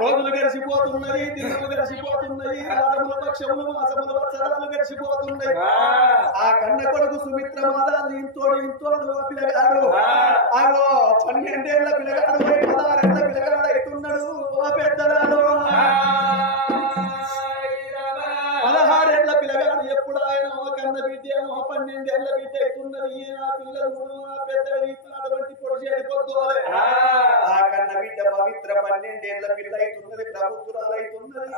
రోజులు గడిచిపోతున్నాయి, దినములు గడిచిపోతున్నాయి, వారముల పక్షములు మాసముల వత్సరాలు గడిచిపోతున్నాయి. ఆ కన్న కొడుకు సుమిత్ర మాదాలు ఇంతోడు పిల్లగాడు ఆగో 12 ఏళ్ల పిల్లగాడు 16 ఏళ్ల పిల్లగాడు అవుతున్నాడు. ఓ పెద్దలాడు 16 ఏళ్ల పిల్లగాడు ఎప్పుడు ఆయన కన్న బిడ్డ 12 ఏళ్ల బిడ్డ అవుతున్నది. ఆ పిల్లలు పెద్దలు అటువంటి పొడి చేడిపోవాలి. ఆ కన్న బిడ్డ పవిత్ర 12 ఏళ్ల పిల్ల అవుతున్నది, ప్రభుత్వాలు అవుతున్నది.